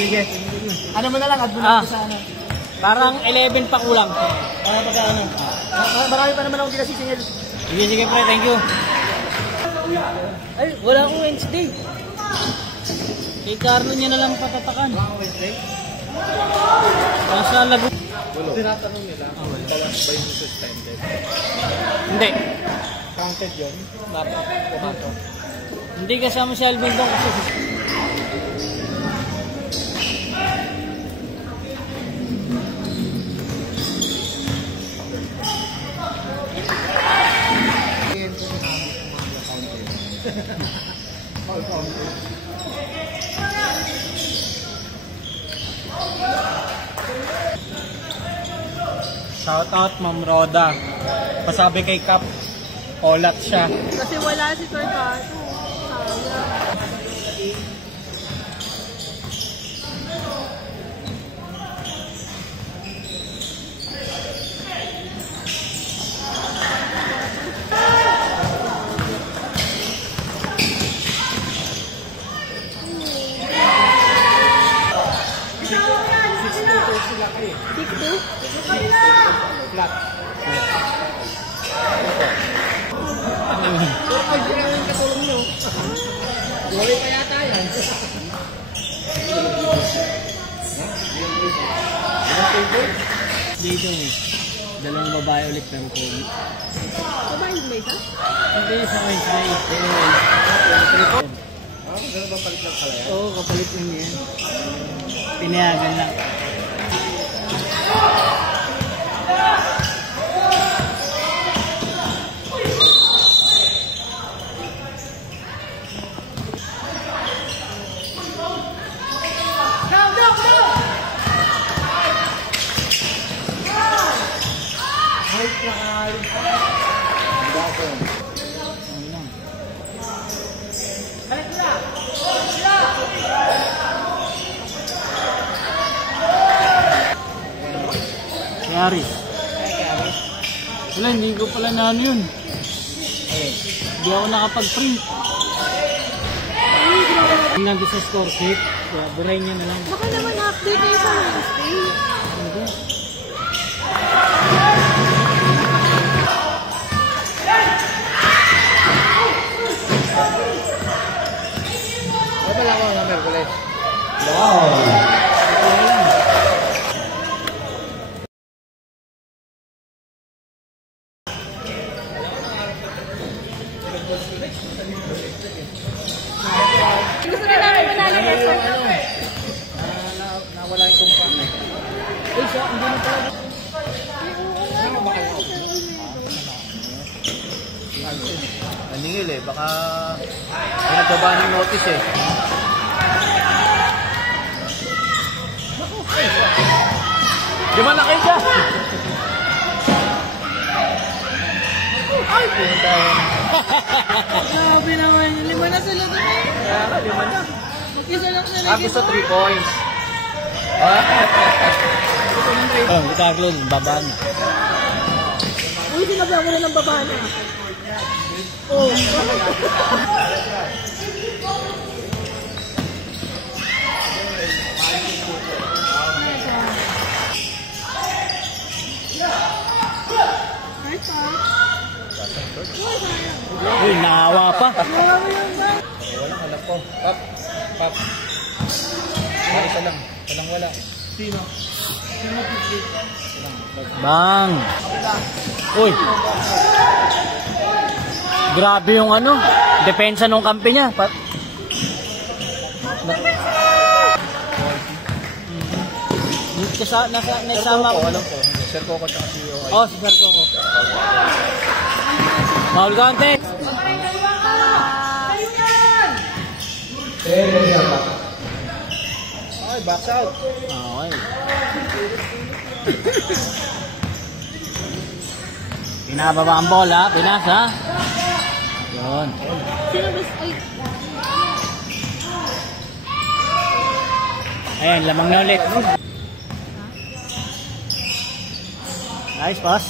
Sige. Ano mo na lang, add mo na sa ano. Parang 11 pa kulang. Para pagka ano. Marami pa naman akong ginasisingil. Sige, sige pre, thank you. Ay, wala akong Wednesday. Kay Carlo niya na lang patatakan. Wednesday? Nasa lago. Tinatanong nila, wala ba yung suspended? Hindi. Counted yun? Dapat. Hindi kasama si Alvin doon kasi. Shout out Ma'am Roda. Pasabi kay Cap, olat siya. Kasi wala si Torcato. Flat. Gawin pa yata yan. Dito eh. Dalawang babae ulit ng COVID. Babae ba isa? Hindi sa Wednesday. Gano'n ba palit ng kalaya? Oo, kapalit lang yan. Pinayagan lang. Yari. Wala, hindi ko pala na ano yun. Hindi ako nakapag-print. Nandun sa score sheet. Kaya buray niya na lang. Baka naman update kayo sa Wednesday. Hindi. Ay, wala ko ng Merkules. Wow! Gusto na namin manalo next one. Nawala yung kumpa. Ay, siya, hindi na pala. Naningil eh, baka may nagbaba ng notice eh. Di ba na kayo dyan? Ay, punta yun. Grabe naman. 5 na sila doon eh. Kaya nga, 5 na. Isa lang na Gusto 3 points. Oh, si Carlo, baba na. Uy, sinabi ako na ng baba na. Oh. Uy, naawa pa. Walang alam ko. Pap. Pap. Isa lang. Walang wala. Sino? Bang! Uy! Grabe yung ano, depensa nung kampi niya. Nasama ko. Alam ko. Sir Coco tsaka si OI. Oh, si Sir Coco. Maul Conte! Ay, box out. Okay. Pinababa ang bola, Pinas ha? Yun. Sino best? Ay. Ayan, lamang na ulit. Nice pass.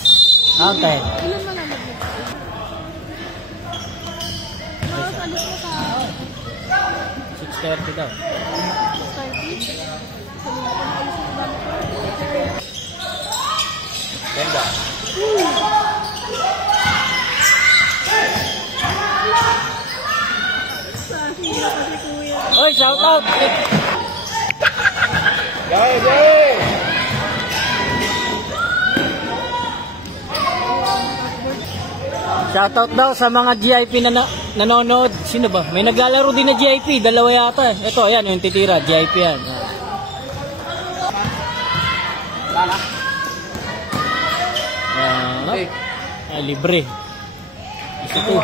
Okay. Ilan ba naman mo? Alis mo sa 6:30 daw. 30? Ganda. Oy, shout out. Yay! Shout out daw sa mga GIP na nanonood. Sino ba? May naglalaro din na GIP. Dalawa yata. Ito, ayan, yung titira. GIP yan. Libre. Ito.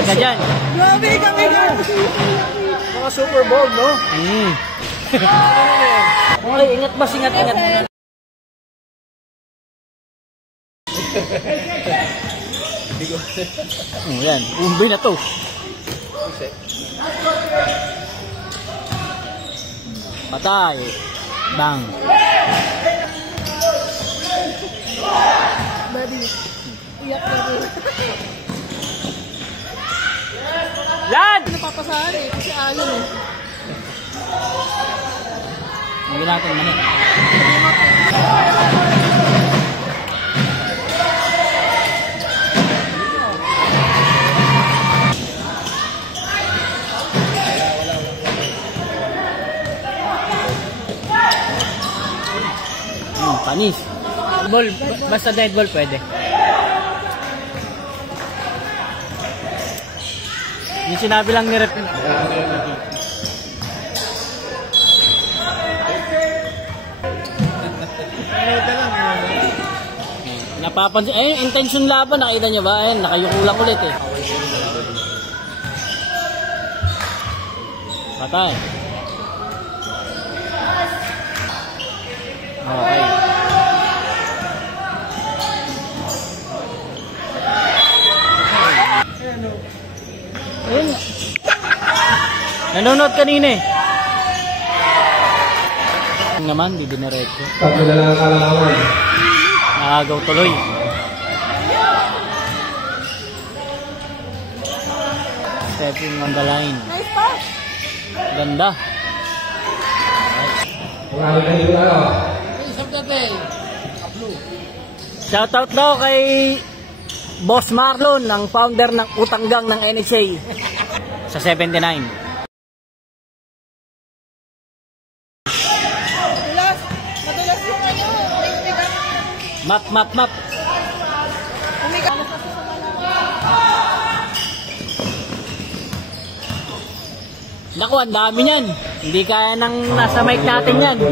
Ika dyan. Grabe kami na. Mga Super Bowl, no? Ay, ingat ba? Ingat. Yan. Umbi na to. Patay. Bang. Baby. Iyak na rin. Lad! Napapasahan eh. Kasi alon eh. Hindi natin manit. Panis. Ball, basta dead ball pwede. Yung sinabi lang ni Rep. Napapansin, intention laban, nakita niyo ba? Ayun, nakayuko lang ulit eh. Patay. Okay. Ayun. Nanonood kanina eh. Naman, di diniretso. Tatlo na lang ang kalalaman. Nakagaw tuloy. Stepping on the line. Nice pass. Ganda. Marami na dito ano. Shoutout daw kay Boss Marlon, ang founder ng Utanggang ng NHA sa 79. Madulas yung ano. Map. Umiga. Naku, ang dami niyan. Hindi kaya ng nasa mic natin yan.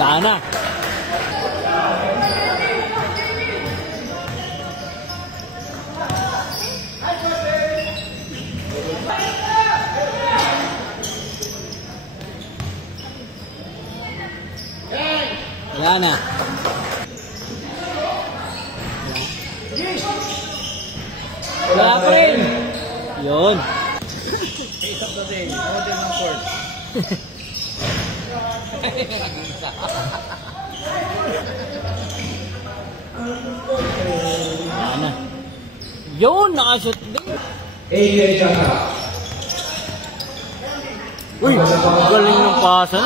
Dana. Dana. Wala pa rin. Yun. Case of the day. Model ng court. Dana. Yun, nakashoot din. AJ Jaka. Uy, galing ng pasa.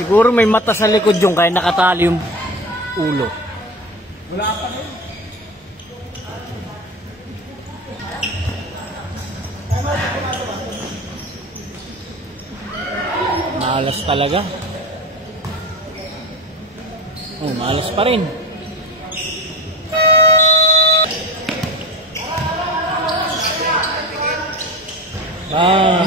Siguro may mata sa likod yung kaya nakatali yung ulo. Wala pa rin. Malas talaga. Oh, malas pa rin. Ah.